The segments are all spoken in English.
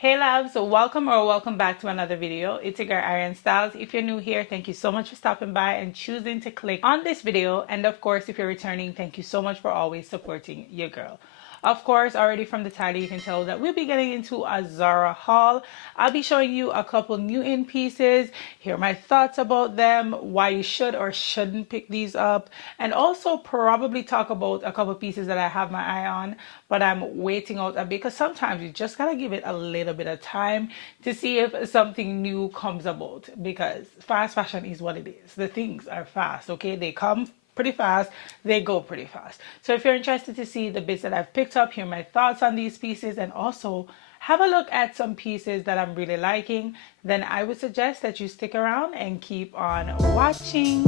Hey loves, so welcome back to another video. It's your girl ARIANNE STYLLZ. If you're new here, thank you so much for stopping by and choosing to click on this video. And of course, if you're returning, thank you so much for always supporting your girl. Of course, already from the title, you can tell that we'll be getting into a Zara haul. I'll be showing you a couple new in pieces, hear my thoughts about them, why you should or shouldn't pick these up, and also probably talk about a couple pieces that I have my eye on, but I'm waiting out a bit because sometimes you just gotta give it a little bit of time to see if something new comes about, because fast fashion is what it is. The things are fast, okay? They come pretty fast, they go pretty fast. So if you're interested to see the bits that I've picked up, hear my thoughts on these pieces, and also have a look at some pieces that I'm really liking, then I would suggest that you stick around and keep on watching.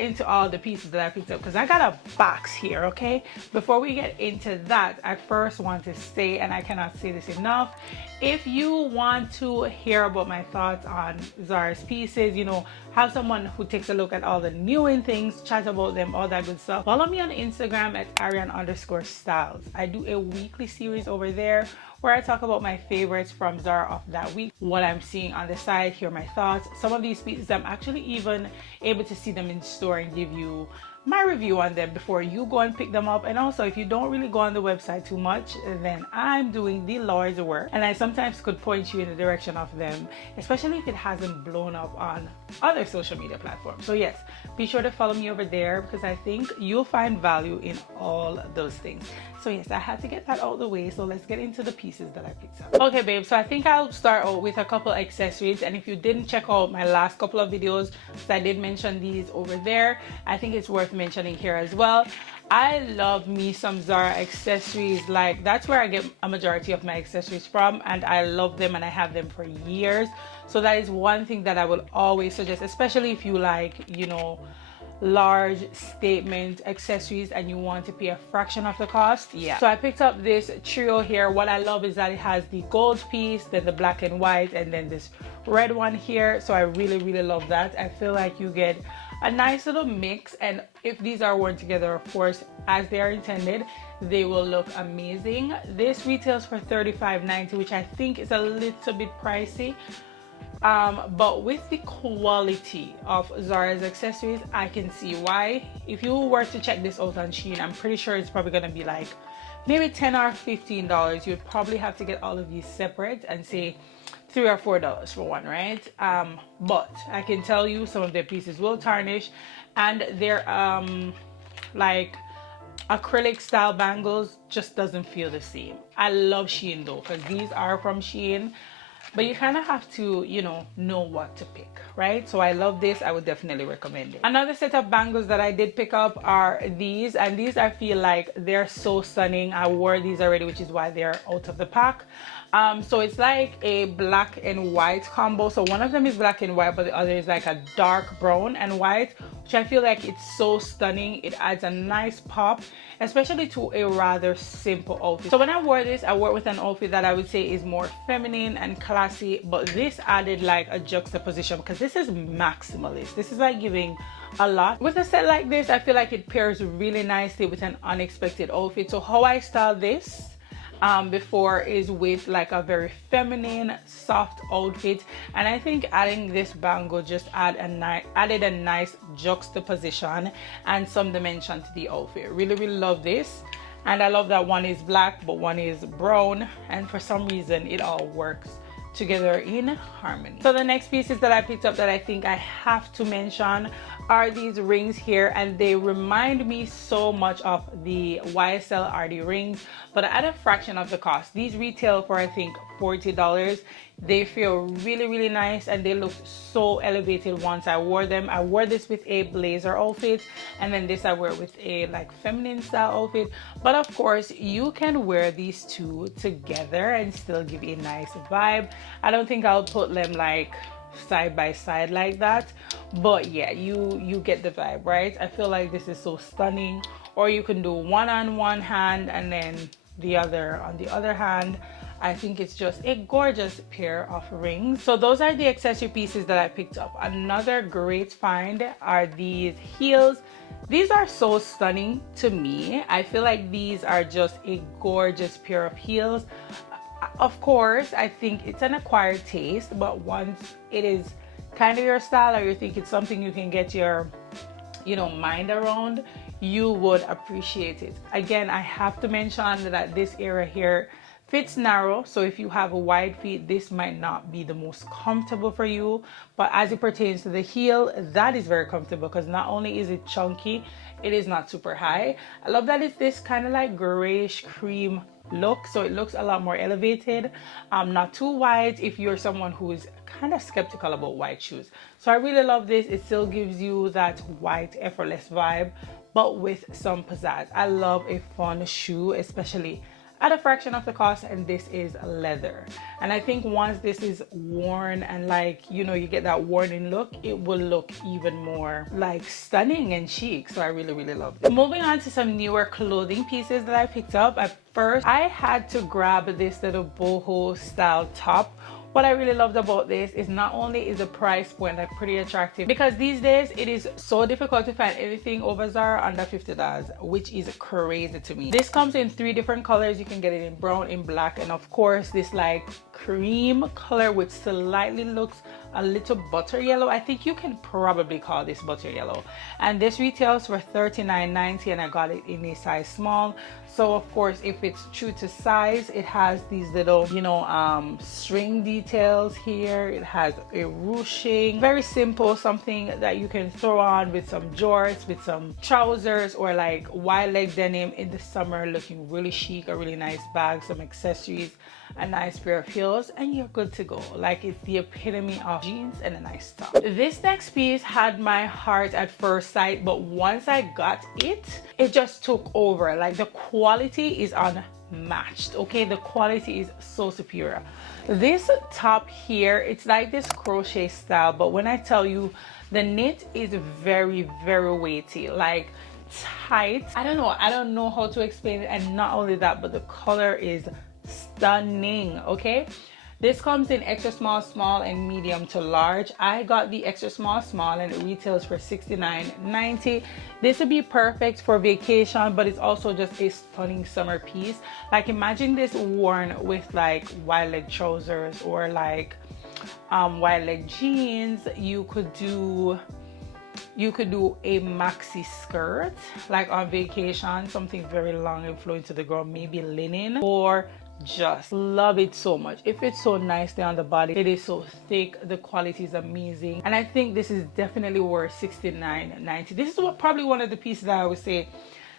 Into all the pieces that I picked up, because I got a box here. Okay, before we get into that, I first want to say, and I cannot say this enough, if you want to hear about my thoughts on Zara's pieces, you know, have someone who takes a look at all the new in things, chat about them, all that good stuff, follow me on Instagram at ARIANNE_STYLLZ. I do a weekly series over there where I talk about my favorites from Zara of that week, what I'm seeing on the site, hear my thoughts. Some of these pieces I'm actually even able to see them in store and give you my review on them before you go and pick them up. And also, if you don't really go on the website too much, then I'm doing the Lord's work, and I sometimes could point you in the direction of them, especially if it hasn't blown up on other social media platforms. So yes, be sure to follow me over there, because I think you'll find value in all those things. So yes, I had to get that out of the way, so let's get into the pieces that I picked up. Okay babe, so I think I'll start out with a couple accessories, and if you didn't check out my last couple of videos, so I did mention these over there, I think it's worth mentioning here as well. I love me some Zara accessories. Like, that's where I get a majority of my accessories from, and I love them and I have them for years. So that is one thing that I will always suggest, especially if you like, you know, large statement accessories and you want to pay a fraction of the cost. Yeah, so I picked up this trio here. What I love is that it has the gold piece, then the black and white, and then this red one here. So I really love that. I feel like you get a nice little mix, and if these are worn together, of course, as they are intended, they will look amazing. This retails for $35.90, which I think is a little bit pricey. But with the quality of Zara's accessories, I can see why. If you were to check this out on Shein, I'm pretty sure it's probably gonna be like maybe $10 or $15. You'd probably have to get all of these separate and say $3 or $4 for one, right? But I can tell you some of their pieces will tarnish, and their like acrylic style bangles just doesn't feel the same. I love Shein though, because these are from Shein, but you kind of have to, you know what to pick, right? So I love this. I would definitely recommend it. Another set of bangles that I did pick up are these, and these I feel like they're so stunning. I wore these already, which is why they're out of the pack. So it's like a black and white combo. So one of them is black and white, but the other is like a dark brown and white, which I feel like it's so stunning. It adds a nice pop, especially to a rather simple outfit. So when I wore this, I wore it with an outfit that I would say is more feminine and classy, but this added like a juxtaposition, because this is maximalist. This is like giving a lot. With a set like this, I feel like it pairs really nicely with an unexpected outfit. So how I style this before is with like a very feminine soft outfit, and I think adding this bangle just added a nice juxtaposition and some dimension to the outfit. Really love this, and I love that one is black but one is brown, and for some reason it all works together in harmony. So the next pieces that I picked up that I think I have to mention are these rings here, and they remind me so much of the YSL RD rings, but at a fraction of the cost. These retail for I think $40. They feel really nice, and they look so elevated once I wore them. I wore this with a blazer outfit, and then this I wear with a like feminine style outfit. But of course, you can wear these two together and still give a nice vibe. I don't think I'll put them like side by side like that, but yeah, you get the vibe, right? I feel like this is so stunning. Or you can do one on one hand and then the other on the other hand. I think it's just a gorgeous pair of rings. So those are the accessory pieces that I picked up. Another great find are these heels. These are so stunning to me. I feel like these are just a gorgeous pair of heels. Of course, I think it's an acquired taste, but once it is kind of your style, or you think it's something you can get your, you know, mind around, you would appreciate it. Again, I have to mention that this area here fits narrow, so if you have a wide feet, this might not be the most comfortable for you, but as it pertains to the heel, that is very comfortable, because not only is it chunky, it is not super high. I love that it's this kind of like grayish cream look, so it looks a lot more elevated, not too wide if you're someone who is kind of skeptical about white shoes. So I really love this. It still gives you that white effortless vibe, but with some pizzazz. I love a fun shoe, especially at a fraction of the cost, and this is leather. And I think once this is worn and, like, you know, you get that worn in look, it will look even more like stunning and chic. So I really love it. Moving on to some newer clothing pieces that I picked up. At first, I had to grab this little boho style top. What I really loved about this is not only is the price point like pretty attractive, because these days it is so difficult to find anything over Zara under $50, which is crazy to me. This comes in 3 different colors. You can get it in brown, in black, and of course this like cream color which slightly looks a little butter yellow. I think you can probably call this butter yellow, and this retails for $39.90, and I got it in a size small. So of course, if it's true to size, it has these little, you know, string details here. It has a ruching, very simple, something that you can throw on with some jorts, with some trousers, or like wide leg denim in the summer, looking really chic. A really nice bag, some accessories, a nice pair of heels, and you're good to go. Like, it's the epitome of jeans and a nice top. This next piece had my heart at first sight, but once I got it, it just took over. Like, the quality is unmatched. Okay, the quality is so superior. This top here, it's like this crochet style, but when I tell you, the knit is very weighty, like tight. I don't know how to explain it. And not only that, but the color is stunning. Okay, this comes in extra small, small, and medium to large. I got the extra small, and it retails for $69.90. This would be perfect for vacation, but it's also just a stunning summer piece. Like, imagine this worn with like wide leg trousers, or like wide leg jeans. You could do a maxi skirt, like on vacation, something very long and flowing to the ground, maybe linen, or just love it so much. It fits so nicely on the body. It is so thick. The quality is amazing, and I think this is definitely worth $69.90. This is probably one of the pieces that I would say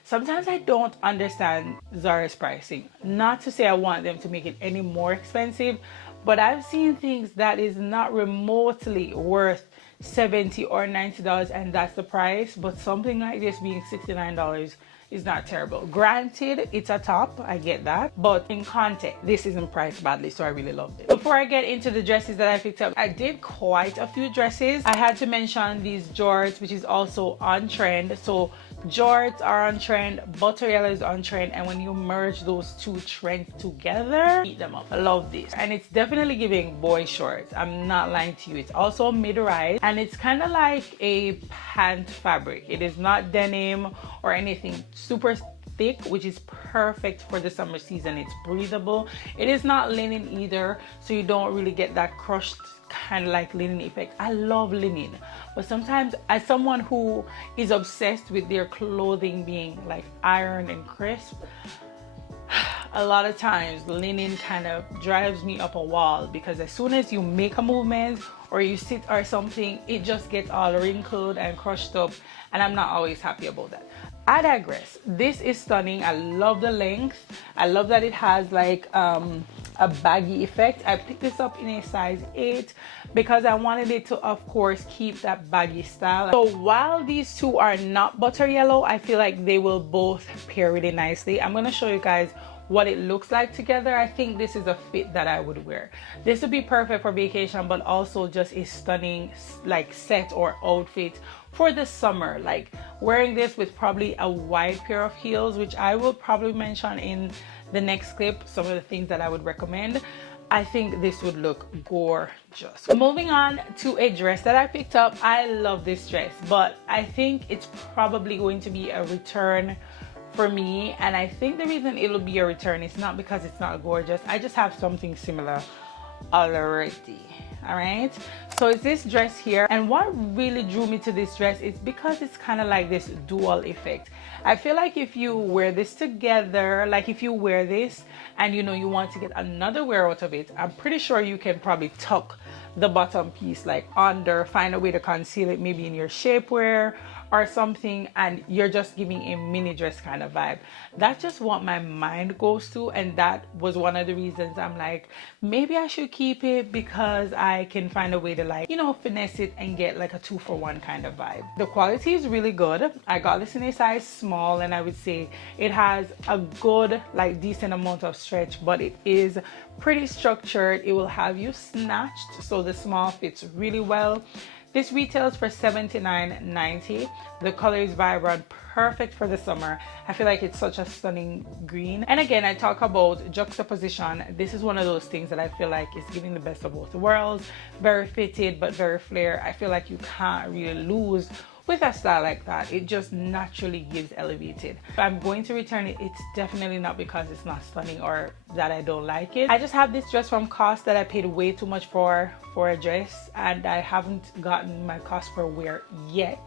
sometimes I don't understand Zara's pricing. Not to say I want them to make it any more expensive, but I've seen things that is not remotely worth $70 or $90, and that's the price. But something like this being $69 is not terrible. Granted, it's a top, I get that, but in context, this isn't priced badly, so I really loved it. Before I get into the dresses that I picked up, I did quite a few dresses. I had to mention these jorts, which is also on trend. So jorts are on trend, butter yellow is on trend, and when you merge those two trends together, eat them up. I love this, and it's definitely giving boy shorts. I'm not lying to you. It's also mid-rise, and it's kind of like a pant fabric. It is not denim or anything super thick, which is perfect for the summer season. It's breathable. It is not linen either, so you don't really get that crushed kind of like linen effect. I love linen, but sometimes, as someone who is obsessed with their clothing being like iron and crisp, a lot of times linen kind of drives me up a wall, because as soon as you make a movement or you sit or something, it just gets all wrinkled and crushed up, and I'm not always happy about that. I digress. This is stunning. I love the length. I love that it has like a baggy effect. I picked this up in a size 8 because I wanted it to, of course, keep that baggy style. So while these two are not butter yellow, I feel like they will both pair really nicely. I'm going to show you guys what it looks like together. I think this is a fit that I would wear. This would be perfect for vacation, but also just a stunning like set or outfit for the summer. Like wearing this with probably a wide pair of heels, which I will probably mention in the next clip some of the things that I would recommend, I think this would look gorgeous. Moving on to a dress that I picked up. I love this dress, but I think it's probably going to be a return for me. And I think the reason it'll be a return is not because it's not gorgeous. I just have something similar already. All right, so it's this dress here, and what really drew me to this dress is because it's kind of like this dual effect. I feel like if you wear this together, like if you wear this and you know you want to get another wear out of it, I'm pretty sure you can probably tuck the bottom piece like under, find a way to conceal it, maybe in your shapewear or something, and you're just giving a mini dress kind of vibe. That's just what my mind goes to, and that was one of the reasons I'm like, maybe I should keep it, because I can find a way to, like, you know, finesse it and get like a 2-for-1 kind of vibe. The quality is really good. I got this in a size small, and I would say it has a good, like, decent amount of stretch, but it is pretty structured. It will have you snatched, so the small fits really well. This retails for $79.90. The color is vibrant, perfect for the summer. I feel like it's such a stunning green. And again, I talk about juxtaposition. This is one of those things that I feel like is giving the best of both worlds. Very fitted, but very flare. I feel like you can't really lose with a style like that. It just naturally gives elevated. If I'm going to return it, it's definitely not because it's not stunning or that I don't like it. I just have this dress from Cost that I paid way too much for a dress, and I haven't gotten my cost per wear yet.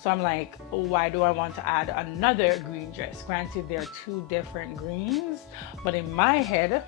So I'm like, why do I want to add another green dress? Granted, they're two different greens, but in my head,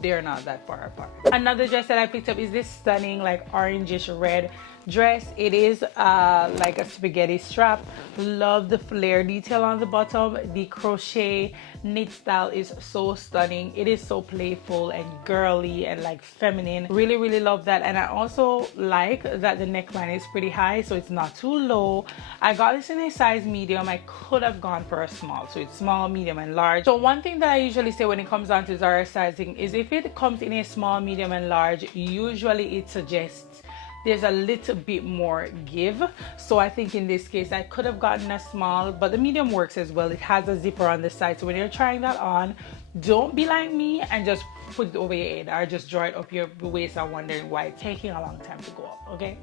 they're not that far apart. Another dress that I picked up is this stunning, like, orangish red dress. It is like a spaghetti strap. Love the flare detail on the bottom. The crochet knit style is so stunning. It is so playful and girly and like feminine. Really, really love that. And I also like that the neckline is pretty high, so it's not too low. I got this in a size medium. I could have gone for a small, so it's small, medium, and large. So one thing that I usually say when it comes down to Zara sizing is if it comes in a small, medium, and large, usually it suggests there's a little bit more give. So I think in this case I could have gotten a small, but the medium works as well. It has a zipper on the side, so when you're trying that on, don't be like me and just put it over your head or just draw it up your waist and wondering why it's taking a long time to go up. Okay,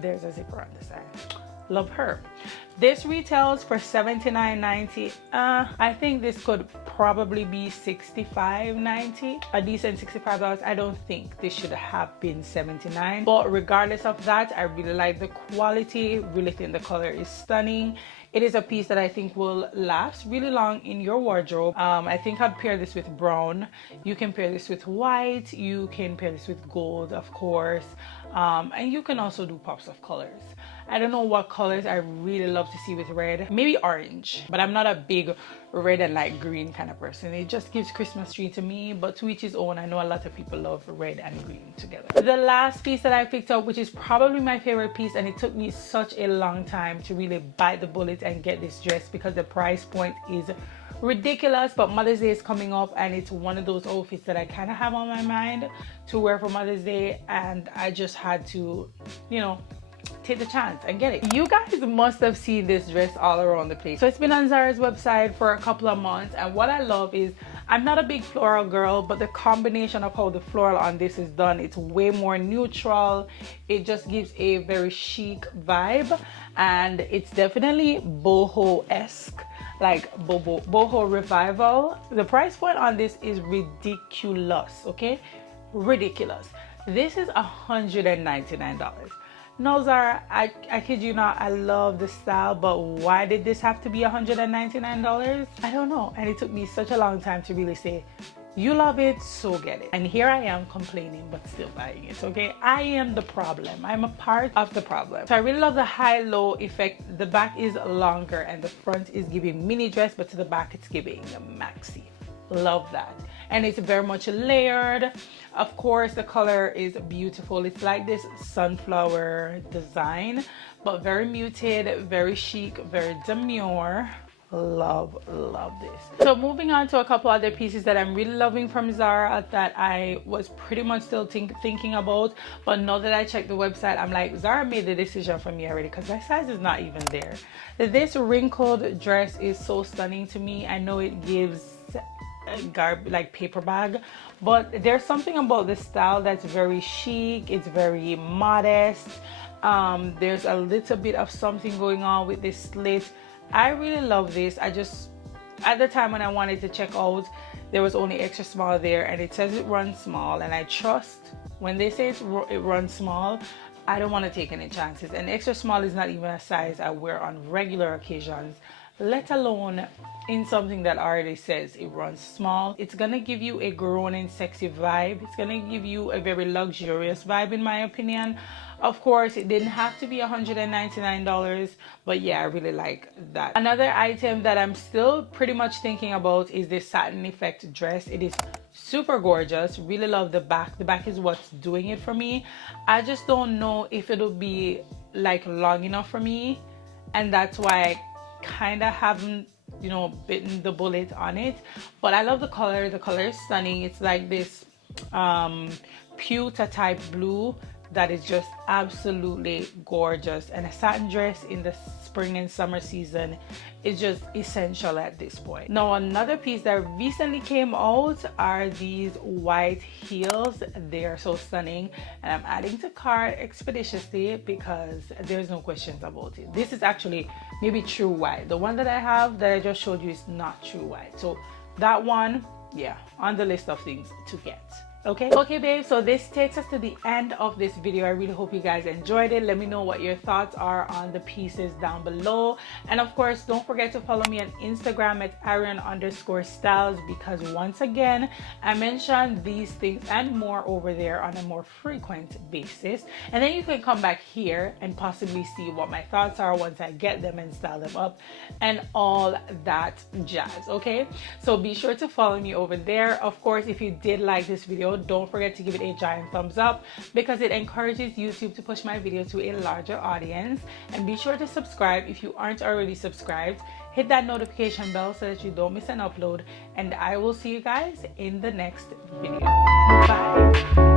there's a zipper on the side. Love her. This retails for $79.90. I think this could probably be $65.90, a decent $65. I don't think this should have been $79, but regardless of that, I really like the quality. Really think the color is stunning. It is a piece that I think will last really long in your wardrobe. I think I'd pair this with brown. You can pair this with white. You can pair this with gold, of course. And you can also do pops of colors. I don't know what colors I really love to see with red. Maybe orange, but I'm not a big red and light green kind of person. It just gives Christmas tree to me, but to each his own. I know a lot of people love red and green together. The last piece that I picked up, which is probably my favorite piece, and it took me such a long time to really bite the bullet and get this dress because the price point is ridiculous, but Mother's Day is coming up, and it's one of those outfits that I kind of have on my mind to wear for Mother's Day, and I just had to, you know, take the chance and get it. You guys must have seen this dress all around the place. So it's been on Zara's website for a couple of months, and what I love is I'm not a big floral girl, but the combination of how the floral on this is done, it's way more neutral. It just gives a very chic vibe, and it's definitely boho-esque, like boho revival. The price point on this is ridiculous. Okay, ridiculous. This is $199. No, Zara, I kid you not, I love the style, but why did this have to be $199? I don't know. And it took me such a long time to really say, you love it, so get it. And here I am complaining, but still buying it, okay? I am the problem. I'm a part of the problem. So I really love the high-low effect. The back is longer and the front is giving mini dress, but to the back it's giving maxi. Love that. And it's very much layered. Of course, the color is beautiful. It's like this sunflower design, but very muted, very chic, very demure. Love this. So moving on to a couple other pieces that I'm really loving from Zara that I was pretty much still thinking about, but now that I checked the website, I'm like, Zara made the decision for me already because my size is not even there. This wrinkled dress is so stunning to me. I know it gives like paper bag, but there's something about this style that's very chic. It's very modest. There's a little bit of something going on with this slit. I really love this. I just, at the time when I wanted to check out, there was only extra small there, and it says it runs small, and I trust when they say it runs small. I don't want to take any chances, and extra small is not even a size I wear on regular occasions, let alone in something that already says it runs small. It's gonna give you a grown and sexy vibe. It's gonna give you a very luxurious vibe, in my opinion. Of course, it didn't have to be $199, but yeah, I really like that. Another item that I'm still pretty much thinking about is this satin effect dress. It is super gorgeous. Really love the back. The back is what's doing it for me. I just don't know if it'll be like long enough for me, and that's why I kind of haven't, you know, bitten the bullet on it. But I love the color. The color is stunning. It's like this pewter type blue that is just absolutely gorgeous, and a satin dress in the spring and summer season is just essential at this point. Now, another piece that recently came out are these white heels. They are so stunning, and I'm adding to cart expeditiously because there's no questions about it. This is actually maybe true white. The one that I have that I just showed you is not true white, so that one, yeah, on the list of things to get. Okay babe, so this takes us to the end of this video. I really hope you guys enjoyed it. Let me know what your thoughts are on the pieces down below, and of course don't forget to follow me on Instagram at ARIANNE_STYLLZ, because once again I mention these things and more over there on a more frequent basis, and then you can come back here and possibly see what my thoughts are once I get them and style them up and all that jazz. Okay, so be sure to follow me over there. Of course, if you did like this video, don't forget to give it a giant thumbs up, because it encourages YouTube to push my video to a larger audience. And be sure to subscribe if you aren't already subscribed. Hit that notification bell so that you don't miss an upload, and I will see you guys in the next video. Bye.